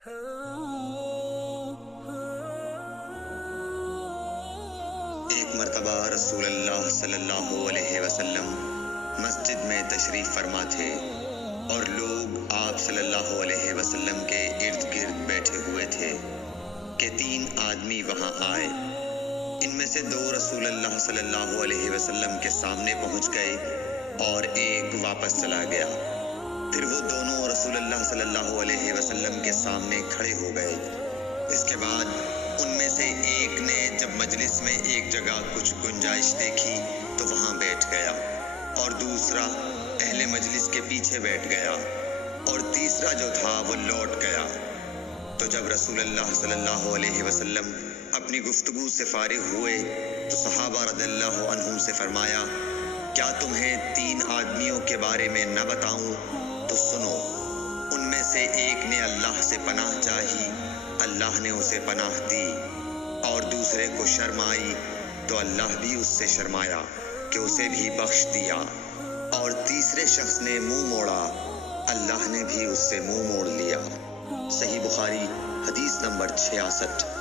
ایک مرتبہ رسول اللہ صلی اللہ علیہ وسلم مسجد میں تشریف فرما تھے اور لوگ آپ صلی اللہ علیہ وسلم کے ارد گرد بیٹھے ہوئے تھے کہ 3 آدمی وہاں آئے۔ ان میں سے 2 رسول اللہ صلی اللہ علیہ وسلم کے سامنے پہنچ گئے اور ایک واپس چلا گیا۔ پھر وہ دونوں رسول اللہ صلی اللہ علیہ وسلم کے سامنے کھڑے ہو گئے۔ اس کے بعد ان میں سے ایک نے جب مجلس میں ایک جگہ کچھ گنجائش دیکھی تو وہاں بیٹھ گیا، اور دوسرا اہل مجلس کے پیچھے بیٹھ گیا، اور تیسرا جو تھا وہ لوٹ گیا۔ تو جب رسول اللہ صلی اللہ علیہ وسلم اپنی گفتگو سے فارغ ہوئے تو صحابہ رضی اللہ عنہم سے فرمایا، کیا تمہیں 3 آدمیوں کے بارے میں نہ بتاؤں؟ تو سنو۔ ان میں سے ایک نے اللہ سے پناہ چاہی، اللہ نے اسے پناہ دی، اور دوسرے کو شرم آئی تو اللہ بھی اس سے شرمایا کہ اسے بھی بخش دیا، اور تیسرے شخص نے منہ موڑا، اللہ نے بھی اس سے منہ موڑ لیا۔ صحیح بخاری حدیث نمبر 66۔